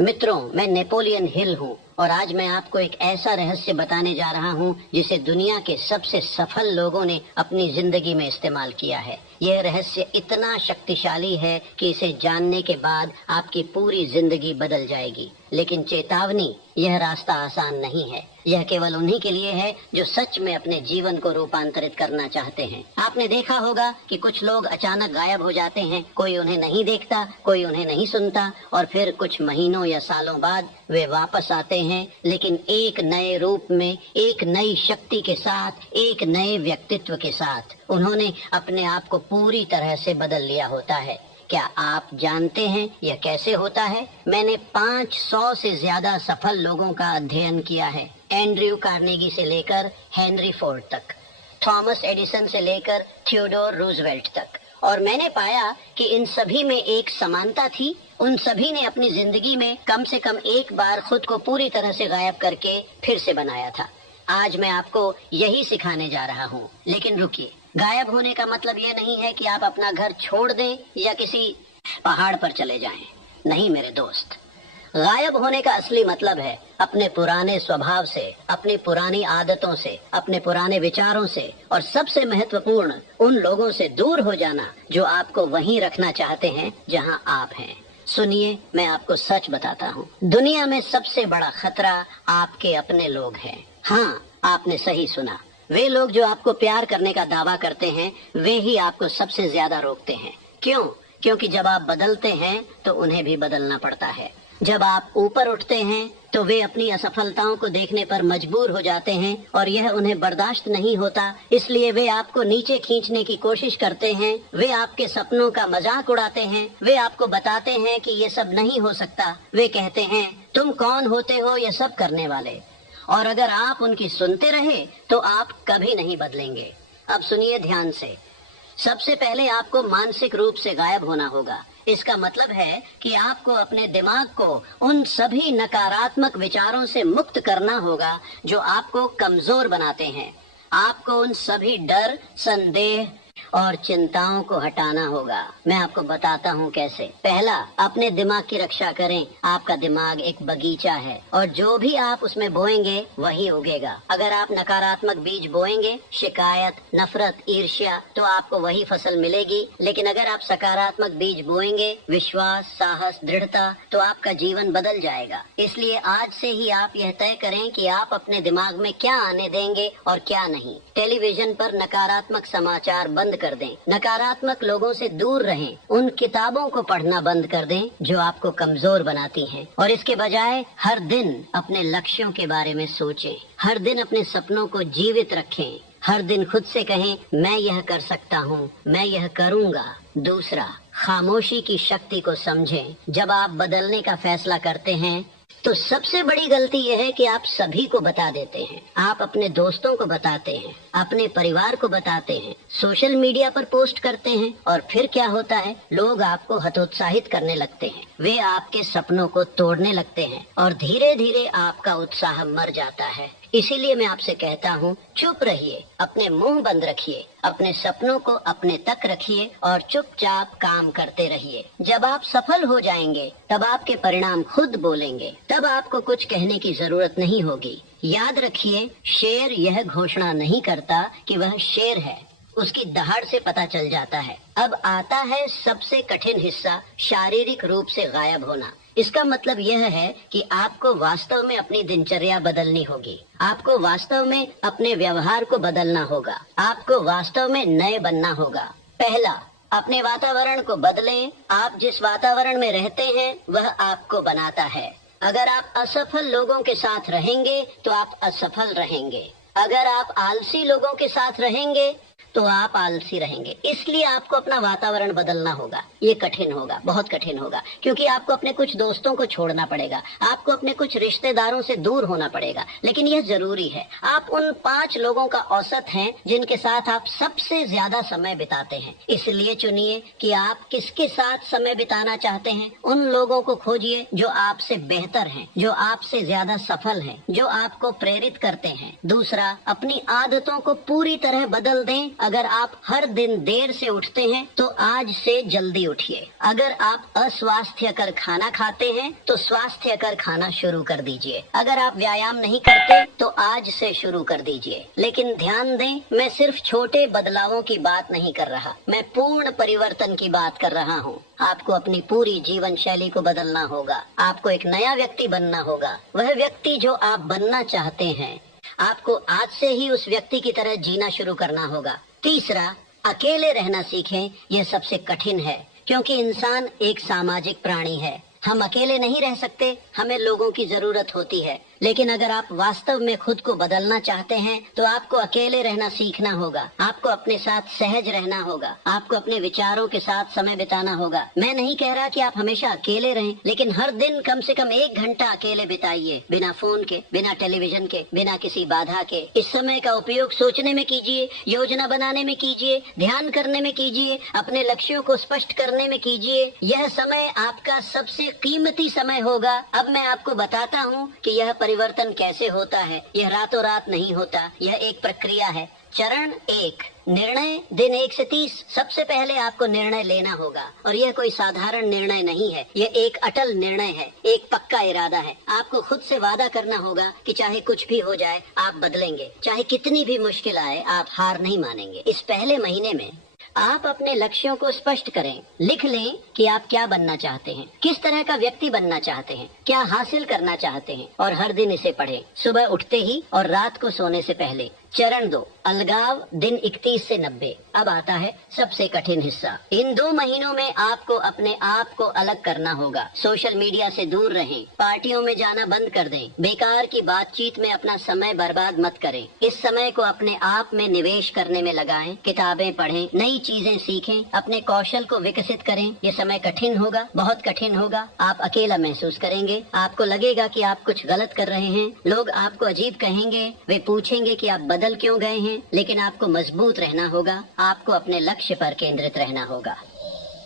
मित्रों, मैं Napoleon Hill हूँ और आज मैं आपको एक ऐसा रहस्य बताने जा रहा हूँ जिसे दुनिया के सबसे सफल लोगों ने अपनी जिंदगी में इस्तेमाल किया है। यह रहस्य इतना शक्तिशाली है कि इसे जानने के बाद आपकी पूरी जिंदगी बदल जाएगी। लेकिन चेतावनी, यह रास्ता आसान नहीं है। यह केवल उन्हीं के लिए है जो सच में अपने जीवन को रूपांतरित करना चाहते हैं। आपने देखा होगा कि कुछ लोग अचानक गायब हो जाते हैं। कोई उन्हें नहीं देखता, कोई उन्हें नहीं सुनता और फिर कुछ महीनों या सालों बाद वे वापस आते हैं, लेकिन एक नए रूप में, एक नई शक्ति के साथ, एक नए व्यक्तित्व के साथ। उन्होंने अपने आप को पूरी तरह से बदल लिया होता है। क्या आप जानते हैं यह कैसे होता है? मैंने 500 से ज्यादा सफल लोगों का अध्ययन किया है। एंड्रयू कार्नेगी से लेकर हेनरी फोर्ड तक, थॉमस एडिसन से लेकर थियोडोर रूजवेल्ट तक, और मैंने पाया कि इन सभी में एक समानता थी। उन सभी ने अपनी जिंदगी में कम से कम एक बार खुद को पूरी तरह से गायब करके फिर से बनाया था। आज मैं आपको यही सिखाने जा रहा हूँ। लेकिन रुकिए, गायब होने का मतलब यह नहीं है कि आप अपना घर छोड़ दें या किसी पहाड़ पर चले जाएं। नहीं मेरे दोस्त, गायब होने का असली मतलब है अपने पुराने स्वभाव से, अपनी पुरानी आदतों से, अपने पुराने विचारों से और सबसे महत्वपूर्ण उन लोगों से दूर हो जाना जो आपको वहीं रखना चाहते हैं जहां आप हैं। सुनिए, मैं आपको सच बताता हूँ। दुनिया में सबसे बड़ा खतरा आपके अपने लोग हैं। हाँ, आपने सही सुना। वे लोग जो आपको प्यार करने का दावा करते हैं, वे ही आपको सबसे ज्यादा रोकते हैं। क्यों? क्योंकि जब आप बदलते हैं तो उन्हें भी बदलना पड़ता है। जब आप ऊपर उठते हैं तो वे अपनी असफलताओं को देखने पर मजबूर हो जाते हैं और यह उन्हें बर्दाश्त नहीं होता, इसलिए वे आपको नीचे खींचने की कोशिश करते हैं। वे आपके सपनों का मजाक उड़ाते हैं। वे आपको बताते हैं कि ये सब नहीं हो सकता। वे कहते हैं, तुम कौन होते हो ये सब करने वाले? और अगर आप उनकी सुनते रहे तो आप कभी नहीं बदलेंगे। अब सुनिए ध्यान से। सबसे पहले आपको मानसिक रूप से गायब होना होगा। इसका मतलब है कि आपको अपने दिमाग को उन सभी नकारात्मक विचारों से मुक्त करना होगा जो आपको कमजोर बनाते हैं। आपको उन सभी डर, संदेह और चिंताओं को हटाना होगा। मैं आपको बताता हूँ कैसे। पहला, अपने दिमाग की रक्षा करें। आपका दिमाग एक बगीचा है और जो भी आप उसमें बोएंगे वही उगेगा। अगर आप नकारात्मक बीज बोएंगे, शिकायत, नफरत, ईर्ष्या, तो आपको वही फसल मिलेगी। लेकिन अगर आप सकारात्मक बीज बोएंगे, विश्वास, साहस, दृढ़ता, तो आपका जीवन बदल जाएगा। इसलिए आज से ही आप यह तय करें कि आप अपने दिमाग में क्या आने देंगे और क्या नहीं। टेलीविजन पर नकारात्मक समाचार बंद कर दें। नकारात्मक लोगों से दूर रहें। उन किताबों को पढ़ना बंद कर दें जो आपको कमजोर बनाती हैं और इसके बजाय हर दिन अपने लक्ष्यों के बारे में सोचें। हर दिन अपने सपनों को जीवित रखें। हर दिन खुद से कहें, मैं यह कर सकता हूँ, मैं यह करूँगा। दूसरा, खामोशी की शक्ति को समझें। जब आप बदलने का फैसला करते हैं तो सबसे बड़ी गलती यह है कि आप सभी को बता देते हैं। आप अपने दोस्तों को बताते हैं, अपने परिवार को बताते हैं, सोशल मीडिया पर पोस्ट करते हैं और फिर क्या होता है? लोग आपको हतोत्साहित करने लगते हैं। वे आपके सपनों को तोड़ने लगते हैं और धीरे धीरे आपका उत्साह मर जाता है। इसीलिए मैं आपसे कहता हूँ, चुप रहिए, अपने मुंह बंद रखिए, अपने सपनों को अपने तक रखिए और चुपचाप काम करते रहिए। जब आप सफल हो जाएंगे तब आपके परिणाम खुद बोलेंगे। तब आपको कुछ कहने की जरूरत नहीं होगी। याद रखिए, शेर यह घोषणा नहीं करता कि वह शेर है, उसकी दहाड़ से पता चल जाता है। अब आता है सबसे कठिन हिस्सा, शारीरिक रूप से गायब होना। इसका मतलब यह है कि आपको वास्तव में अपनी दिनचर्या बदलनी होगी। आपको वास्तव में अपने व्यवहार को बदलना होगा। आपको वास्तव में नए बनना होगा। पहला, अपने वातावरण को बदलें। आप जिस वातावरण में रहते हैं वह आपको बनाता है। अगर आप असफल लोगों के साथ रहेंगे तो आप असफल रहेंगे। अगर आप आलसी लोगों के साथ रहेंगे तो आप आलसी रहेंगे। इसलिए आपको अपना वातावरण बदलना होगा। ये कठिन होगा, बहुत कठिन होगा, क्योंकि आपको अपने कुछ दोस्तों को छोड़ना पड़ेगा, आपको अपने कुछ रिश्तेदारों से दूर होना पड़ेगा। लेकिन यह जरूरी है। आप उन 5 लोगों का औसत हैं जिनके साथ आप सबसे ज्यादा समय बिताते हैं। इसलिए चुनिए कि आप किसके साथ समय बिताना चाहते हैं। उन लोगों को खोजिए जो आपसे बेहतर हैं, जो आपसे ज्यादा सफल हैं, जो आपको प्रेरित करते हैं। दूसरा, अपनी आदतों को पूरी तरह बदल दें अगर आप हर दिन देर से उठते हैं तो आज से जल्दी उठिए। अगर आप अस्वास्थ्यकर खाना खाते हैं तो स्वास्थ्यकर खाना शुरू कर दीजिए। अगर आप व्यायाम नहीं करते तो आज से शुरू कर दीजिए। लेकिन ध्यान दें, मैं सिर्फ छोटे बदलावों की बात नहीं कर रहा, मैं पूर्ण परिवर्तन की बात कर रहा हूँ। आपको अपनी पूरी जीवन शैली को बदलना होगा। आपको एक नया व्यक्ति बनना होगा, वह व्यक्ति जो आप बनना चाहते हैं। आपको आज से ही उस व्यक्ति की तरह जीना शुरू करना होगा। तीसरा, अकेले रहना सीखें। यह सबसे कठिन है क्योंकि इंसान एक सामाजिक प्राणी है। हम अकेले नहीं रह सकते, हमें लोगों की जरूरत होती है। लेकिन अगर आप वास्तव में खुद को बदलना चाहते हैं तो आपको अकेले रहना सीखना होगा। आपको अपने साथ सहज रहना होगा। आपको अपने विचारों के साथ समय बिताना होगा। मैं नहीं कह रहा कि आप हमेशा अकेले रहें, लेकिन हर दिन कम से कम 1 घंटा अकेले बिताइए, बिना फोन के, बिना टेलीविजन के, बिना किसी बाधा के। इस समय का उपयोग सोचने में कीजिए, योजना बनाने में कीजिए, ध्यान करने में कीजिए, अपने लक्ष्यों को स्पष्ट करने में कीजिए। यह समय आपका सबसे कीमती समय होगा। अब मैं आपको बताता हूँ कि यह परिवर्तन कैसे होता है। यह रातों रात नहीं होता, यह एक प्रक्रिया है। चरण 1, निर्णय। दिन 1 से 30 सबसे पहले आपको निर्णय लेना होगा, और यह कोई साधारण निर्णय नहीं है, यह एक अटल निर्णय है, एक पक्का इरादा है। आपको खुद से वादा करना होगा कि चाहे कुछ भी हो जाए आप बदलेंगे, चाहे कितनी भी मुश्किल आए आप हार नहीं मानेंगे। इस पहले महीने में आप अपने लक्ष्यों को स्पष्ट करें। लिख लें कि आप क्या बनना चाहते हैं, किस तरह का व्यक्ति बनना चाहते हैं, क्या हासिल करना चाहते हैं, और हर दिन इसे पढ़ें, सुबह उठते ही और रात को सोने से पहले। चरण 2, अलगाव। दिन 31 से 90। अब आता है सबसे कठिन हिस्सा। इन 2 महीनों में आपको अपने आप को अलग करना होगा। सोशल मीडिया से दूर रहें, पार्टियों में जाना बंद कर दें, बेकार की बातचीत में अपना समय बर्बाद मत करें। इस समय को अपने आप में निवेश करने में लगाएं। किताबें पढ़ें, नई चीजें सीखें, अपने कौशल को विकसित करें। ये समय कठिन होगा, बहुत कठिन होगा। आप अकेला महसूस करेंगे, आपको लगेगा कि आप कुछ गलत कर रहे हैं, लोग आपको अजीब कहेंगे, वे पूछेंगे कि आप बदल क्यों गए हैं। लेकिन आपको मजबूत रहना होगा, आपको अपने लक्ष्य पर केंद्रित रहना होगा।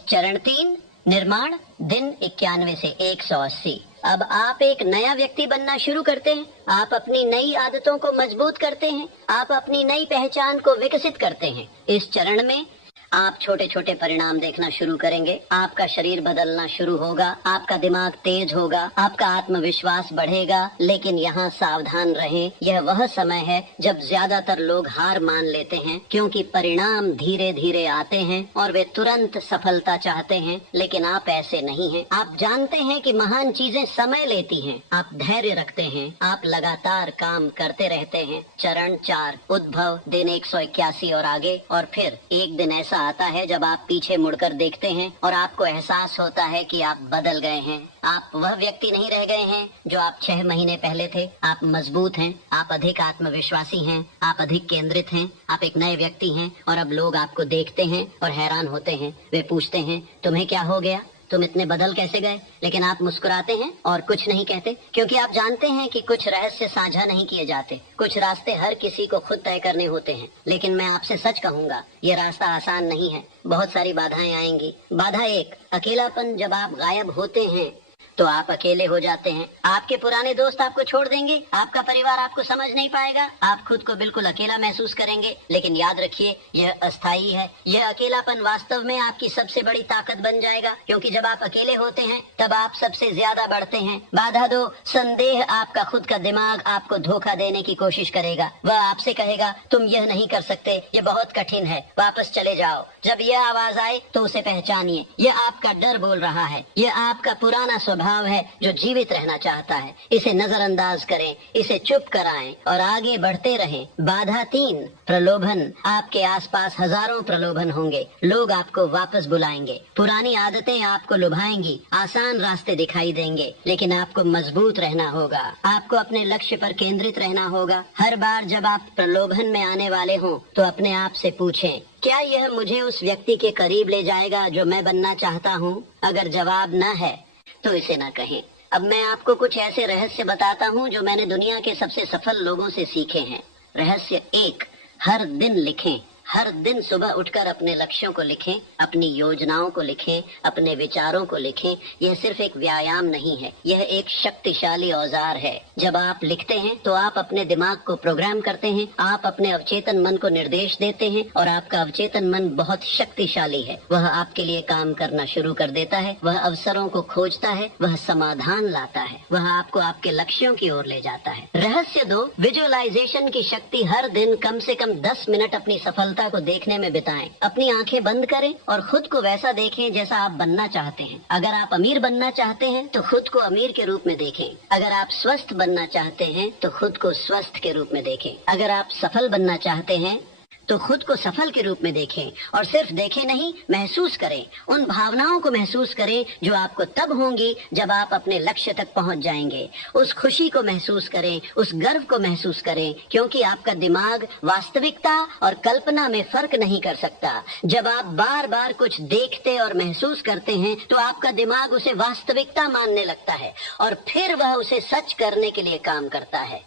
चरण 3, निर्माण। दिन 91 से 180। अब आप एक नया व्यक्ति बनना शुरू करते हैं। आप अपनी नई आदतों को मजबूत करते हैं, आप अपनी नई पहचान को विकसित करते हैं। इस चरण में आप छोटे छोटे परिणाम देखना शुरू करेंगे। आपका शरीर बदलना शुरू होगा, आपका दिमाग तेज होगा, आपका आत्मविश्वास बढ़ेगा। लेकिन यहाँ सावधान रहें, यह वह समय है जब ज्यादातर लोग हार मान लेते हैं, क्योंकि परिणाम धीरे धीरे आते हैं और वे तुरंत सफलता चाहते हैं। लेकिन आप ऐसे नहीं हैं। आप जानते हैं कि महान चीजें समय लेती हैं। आप धैर्य रखते हैं, आप लगातार काम करते रहते हैं। चरण 4, उद्भव। दिन 181 और आगे। और फिर एक दिन ऐसा आता है जब आप पीछे मुड़कर देखते हैं और आपको एहसास होता है कि आप बदल गए हैं। आप वह व्यक्ति नहीं रह गए हैं जो आप 6 महीने पहले थे। आप मजबूत हैं, आप अधिक आत्मविश्वासी हैं, आप अधिक केंद्रित हैं, आप एक नए व्यक्ति हैं। और अब लोग आपको देखते हैं और हैरान होते हैं। वे पूछते हैं, तुम्हें क्या हो गया, तुम इतने बदल कैसे गए? लेकिन आप मुस्कुराते हैं और कुछ नहीं कहते, क्योंकि आप जानते हैं कि कुछ रहस्य साझा नहीं किए जाते। कुछ रास्ते हर किसी को खुद तय करने होते हैं। लेकिन मैं आपसे सच कहूंगा, ये रास्ता आसान नहीं है, बहुत सारी बाधाएं आएंगी। बाधा 1, अकेलापन। जब आप गायब होते हैं तो आप अकेले हो जाते हैं। आपके पुराने दोस्त आपको छोड़ देंगे, आपका परिवार आपको समझ नहीं पाएगा, आप खुद को बिल्कुल अकेला महसूस करेंगे। लेकिन याद रखिए, यह अस्थायी है। यह अकेलापन वास्तव में आपकी सबसे बड़ी ताकत बन जाएगा, क्योंकि जब आप अकेले होते हैं तब आप सबसे ज्यादा बढ़ते हैं। बाधा 2, संदेह। आपका खुद का दिमाग आपको धोखा देने की कोशिश करेगा। वह आपसे कहेगा, तुम यह नहीं कर सकते, ये बहुत कठिन है, वापस चले जाओ। जब यह आवाज आए तो उसे पहचानिए, यह आपका डर बोल रहा है, यह आपका पुराना स्वभाव है जो जीवित रहना चाहता है। इसे नजरअंदाज करें, इसे चुप कराएं और आगे बढ़ते रहें। बाधा 3, प्रलोभन। आपके आसपास हजारों प्रलोभन होंगे। लोग आपको वापस बुलाएंगे, पुरानी आदतें आपको लुभाएंगी, आसान रास्ते दिखाई देंगे। लेकिन आपको मजबूत रहना होगा, आपको अपने लक्ष्य पर केंद्रित रहना होगा। हर बार जब आप प्रलोभन में आने वाले हों तो अपने आप से पूछें, क्या यह मुझे उस व्यक्ति के करीब ले जाएगा जो मैं बनना चाहता हूँ? अगर जवाब न है तो इसे न कहें। अब मैं आपको कुछ ऐसे रहस्य बताता हूँ जो मैंने दुनिया के सबसे सफल लोगों से सीखे हैं। रहस्य 1, हर दिन लिखें। हर दिन सुबह उठकर अपने लक्ष्यों को लिखें, अपनी योजनाओं को लिखें, अपने विचारों को लिखें। यह सिर्फ एक व्यायाम नहीं है, यह एक शक्तिशाली औजार है। जब आप लिखते हैं तो आप अपने दिमाग को प्रोग्राम करते हैं, आप अपने अवचेतन मन को निर्देश देते हैं और आपका अवचेतन मन बहुत शक्तिशाली है। वह आपके लिए काम करना शुरू कर देता है, वह अवसरों को खोजता है, वह समाधान लाता है, वह आपको आपके लक्ष्यों की ओर ले जाता है। रहस्य 2, विजुअलाइजेशन की शक्ति। हर दिन कम से कम 10 मिनट अपनी सफलता को देखने में बिताएं। अपनी आंखें बंद करें और खुद को वैसा देखें जैसा आप बनना चाहते हैं। अगर आप अमीर बनना चाहते हैं तो खुद को अमीर के रूप में देखें। अगर आप स्वस्थ बनना चाहते हैं तो खुद को स्वस्थ के रूप में देखें। अगर आप सफल बनना चाहते हैं तो खुद को सफल के रूप में देखें। और सिर्फ देखें नहीं, महसूस करें। उन भावनाओं को महसूस करें जो आपको तब होंगी जब आप अपने लक्ष्य तक पहुंच जाएंगे। उस खुशी को महसूस करें, उस गर्व को महसूस करें, क्योंकि आपका दिमाग वास्तविकता और कल्पना में फर्क नहीं कर सकता। जब आप बार बार कुछ देखते और महसूस करते हैं तो आपका दिमाग उसे वास्तविकता मानने लगता है और फिर वह उसे सच करने के लिए काम करता है।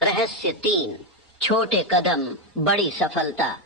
रहस्य 3, छोटे कदम बड़ी सफलता।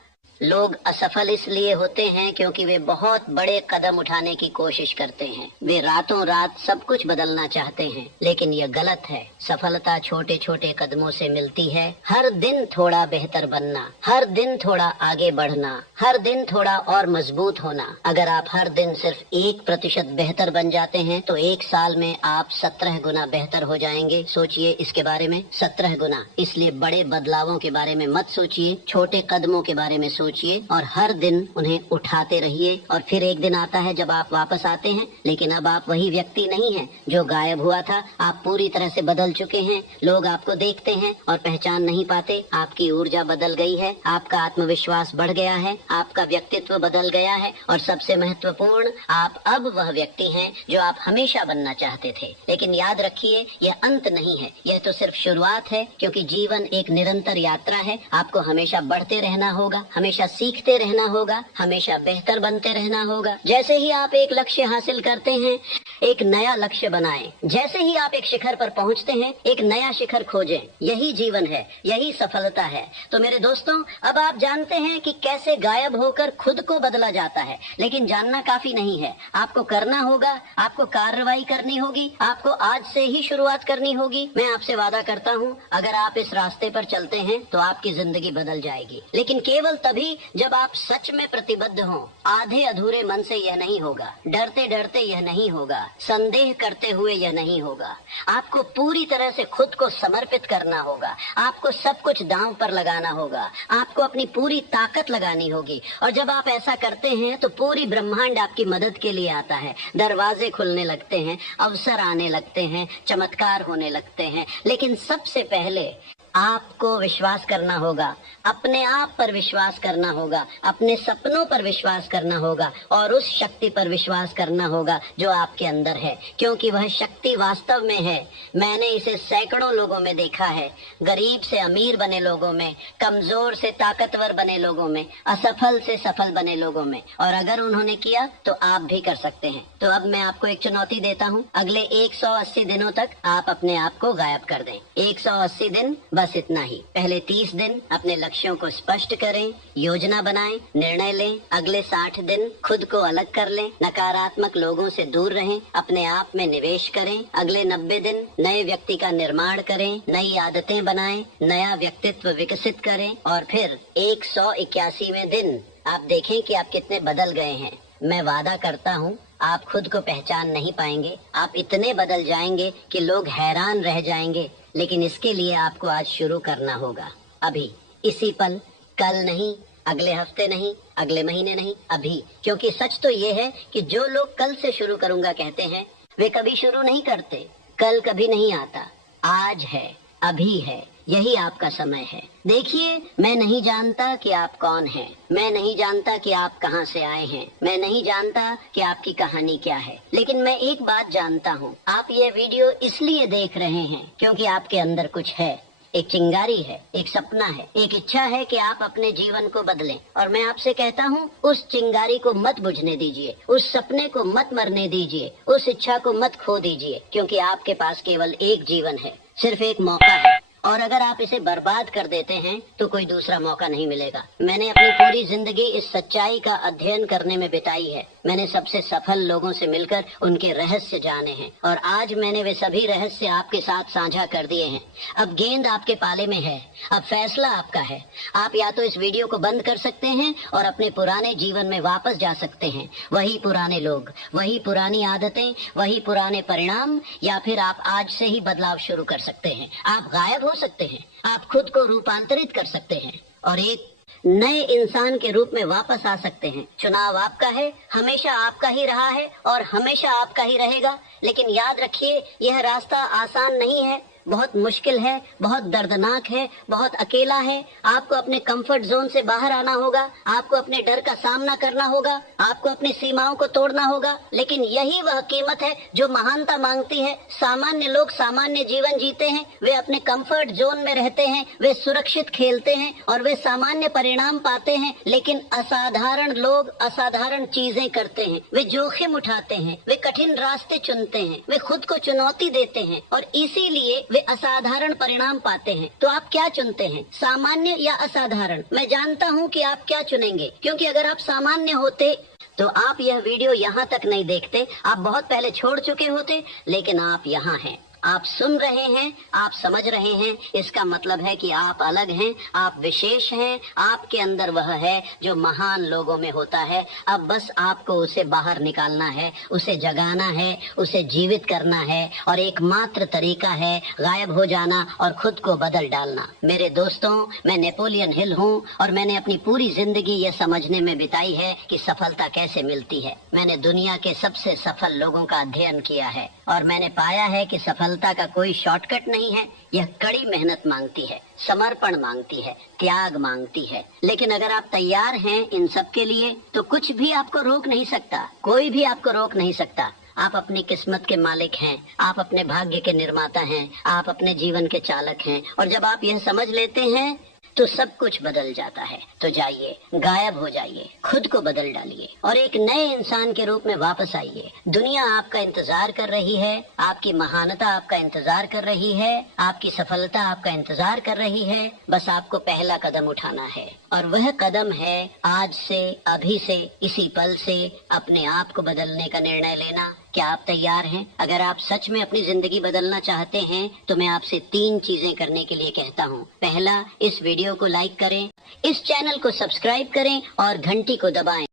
लोग असफल इसलिए होते हैं क्योंकि वे बहुत बड़े कदम उठाने की कोशिश करते हैं। वे रातों रात सब कुछ बदलना चाहते हैं, लेकिन यह गलत है। सफलता छोटे छोटे कदमों से मिलती है। हर दिन थोड़ा बेहतर बनना, हर दिन थोड़ा आगे बढ़ना, हर दिन थोड़ा और मजबूत होना। अगर आप हर दिन सिर्फ 1% बेहतर बन जाते हैं तो 1 साल में आप 17 गुना बेहतर हो जाएंगे। सोचिए इसके बारे में, 17 गुना। इसलिए बड़े बदलावों के बारे में मत सोचिए, छोटे कदमों के बारे में सोचिए और हर दिन उन्हें उठाते रहिए। और फिर एक दिन आता है जब आप वापस आते हैं, लेकिन अब आप वही व्यक्ति नहीं हैं जो गायब हुआ था। आप पूरी तरह से बदल चुके हैं। लोग आपको देखते हैं और पहचान नहीं पाते। आपकी ऊर्जा बदल गई है, आपका आत्मविश्वास बढ़ गया है, आपका व्यक्तित्व बदल गया है और सबसे महत्वपूर्ण, आप अब वह व्यक्ति हैं जो आप हमेशा बनना चाहते थे। लेकिन याद रखिए, यह अंत नहीं है, यह तो सिर्फ शुरुआत है, क्योंकि जीवन एक निरंतर यात्रा है। आपको हमेशा बढ़ते रहना होगा, हमेशा सीखते रहना होगा, हमेशा बेहतर बनते रहना होगा। जैसे ही आप एक लक्ष्य हासिल करते हैं, एक नया लक्ष्य बनाएं। जैसे ही आप एक शिखर पर पहुंचते हैं, एक नया शिखर खोजें। यही जीवन है, यही सफलता है। तो मेरे दोस्तों, अब आप जानते हैं कि कैसे गायब होकर खुद को बदला जाता है। लेकिन जानना काफी नहीं है, आपको करना होगा, आपको कार्रवाई करनी होगी, आपको आज से ही शुरुआत करनी होगी। मैं आपसे वादा करता हूँ, अगर आप इस रास्ते पर चलते हैं तो आपकी जिंदगी बदल जाएगी। लेकिन केवल तभी जब आप सच में प्रतिबद्ध हों। आधे अधूरे मन से यह नहीं होगा, डरते डरते यह नहीं होगा, संदेह करते हुए यह नहीं होगा। आपको पूरी तरह से खुद को समर्पित करना होगा, आपको सब कुछ दांव पर लगाना होगा, आपको अपनी पूरी ताकत लगानी होगी। और जब आप ऐसा करते हैं तो पूरी ब्रह्मांड आपकी मदद के लिए आता है। दरवाजे खुलने लगते हैं, अवसर आने लगते हैं, चमत्कार होने लगते हैं। लेकिन सबसे पहले आपको विश्वास करना होगा, अपने आप पर विश्वास करना होगा, अपने सपनों पर विश्वास करना होगा और उस शक्ति पर विश्वास करना होगा जो आपके अंदर है, क्योंकि वह शक्ति वास्तव में है। मैंने इसे सैकड़ों लोगों में देखा है, गरीब से अमीर बने लोगों में, कमजोर से ताकतवर बने लोगों में, असफल से सफल बने लोगों में। और अगर उन्होंने किया तो आप भी कर सकते हैं। तो अब मैं आपको एक चुनौती देता हूँ, अगले 180 दिनों तक आप अपने आप को गायब कर दें। 180 दिन, बस इतना ही। पहले 30 दिन अपने लक्ष्यों को स्पष्ट करें, योजना बनाएं, निर्णय लें। अगले 60 दिन खुद को अलग कर लें, नकारात्मक लोगों से दूर रहें, अपने आप में निवेश करें। अगले 90 दिन नए व्यक्ति का निर्माण करें, नई आदतें बनाएं, नया व्यक्तित्व विकसित करें। और फिर 181वें दिन आप देखें कि आप कितने बदल गए हैं। मैं वादा करता हूँ, आप खुद को पहचान नहीं पाएंगे। आप इतने बदल जाएंगे कि लोग हैरान रह जाएंगे। लेकिन इसके लिए आपको आज शुरू करना होगा, अभी, इसी पल। कल नहीं, अगले हफ्ते नहीं, अगले महीने नहीं, अभी। क्योंकि सच तो ये है कि जो लोग कल से शुरू करूंगा कहते हैं, वे कभी शुरू नहीं करते। कल कभी नहीं आता, आज है, अभी है, यही आपका समय है। देखिए, मैं नहीं जानता कि आप कौन हैं, मैं नहीं जानता कि आप कहां से आए हैं, मैं नहीं जानता कि आपकी कहानी क्या है। लेकिन मैं एक बात जानता हूं, आप ये वीडियो इसलिए देख रहे हैं क्योंकि आपके अंदर कुछ है। एक चिंगारी है, एक सपना है, एक इच्छा है कि आप अपने जीवन को बदलें। और मैं आपसे कहता हूँ, उस चिंगारी को मत बुझने दीजिए, उस सपने को मत मरने दीजिए, उस इच्छा को मत खो दीजिए, क्योंकि आपके पास केवल एक जीवन है, सिर्फ एक मौका है। और अगर आप इसे बर्बाद कर देते हैं तो कोई दूसरा मौका नहीं मिलेगा। मैंने अपनी पूरी जिंदगी इस सच्चाई का अध्ययन करने में बिताई है। मैंने सबसे सफल लोगों से मिलकर उनके रहस्य जाने हैं और आज मैंने वे सभी रहस्य आपके साथ साझा कर दिए हैं। अब गेंद आपके पाले में है, अब फैसला आपका है। आप या तो इस वीडियो को बंद कर सकते हैं और अपने पुराने जीवन में वापस जा सकते हैं, वही पुराने लोग, वही पुरानी आदतें, वही पुराने परिणाम, या फिर आप आज से ही बदलाव शुरू कर सकते हैं। आप गायब हो सकते हैं, आप खुद को रूपांतरित कर सकते हैं और एक नए इंसान के रूप में वापस आ सकते हैं। चुनाव आपका है, हमेशा आपका ही रहा है और हमेशा आपका ही रहेगा। लेकिन याद रखिए, यह रास्ता आसान नहीं है, बहुत मुश्किल है, बहुत दर्दनाक है, बहुत अकेला है। आपको अपने कंफर्ट जोन से बाहर आना होगा, आपको अपने डर का सामना करना होगा, आपको अपनी सीमाओं को तोड़ना होगा। लेकिन यही वह कीमत है जो महानता मांगती है। सामान्य लोग सामान्य जीवन जीते हैं, वे अपने कंफर्ट जोन में रहते हैं, वे सुरक्षित खेलते हैं और वे सामान्य परिणाम पाते हैं। लेकिन असाधारण लोग असाधारण चीजें करते हैं, वे जोखिम उठाते हैं, वे कठिन रास्ते चुनते हैं, वे खुद को चुनौती देते हैं और इसीलिए वे असाधारण परिणाम पाते हैं। तो आप क्या चुनते हैं, सामान्य या असाधारण? मैं जानता हूँ कि आप क्या चुनेंगे, क्योंकि अगर आप सामान्य होते तो आप यह वीडियो यहाँ तक नहीं देखते, आप बहुत पहले छोड़ चुके होते। लेकिन आप यहाँ हैं, आप सुन रहे हैं, आप समझ रहे हैं, इसका मतलब है कि आप अलग हैं, आप विशेष हैं। आपके अंदर वह है जो महान लोगों में होता है। अब बस आपको उसे बाहर निकालना है, उसे जगाना है, उसे जीवित करना है और एकमात्र तरीका है गायब हो जाना और खुद को बदल डालना। मेरे दोस्तों, मैं नेपोलियन हिल हूँ और मैंने अपनी पूरी जिंदगी यह समझने में बिताई है कि सफलता कैसे मिलती है। मैंने दुनिया के सबसे सफल लोगों का अध्ययन किया है और मैंने पाया है कि सफलता का कोई शॉर्टकट नहीं है। यह कड़ी मेहनत मांगती है, समर्पण मांगती है, त्याग मांगती है। लेकिन अगर आप तैयार हैं इन सब के लिए तो कुछ भी आपको रोक नहीं सकता, कोई भी आपको रोक नहीं सकता। आप अपनी किस्मत के मालिक हैं, आप अपने भाग्य के निर्माता हैं, आप अपने जीवन के चालक हैं। और जब आप यह समझ लेते हैं तो सब कुछ बदल जाता है। तो जाइए, गायब हो जाइए, खुद को बदल डालिए और एक नए इंसान के रूप में वापस आइए। दुनिया आपका इंतजार कर रही है, आपकी महानता आपका इंतजार कर रही है, आपकी सफलता आपका इंतजार कर रही है। बस आपको पहला कदम उठाना है और वह कदम है आज से, अभी से, इसी पल से अपने आप को बदलने का निर्णय लेना। क्या आप तैयार हैं? अगर आप सच में अपनी जिंदगी बदलना चाहते हैं तो मैं आपसे 3 चीजें करने के लिए कहता हूँ। पहला, इस वीडियो को लाइक करें, इस चैनल को सब्सक्राइब करें और घंटी को दबाएं।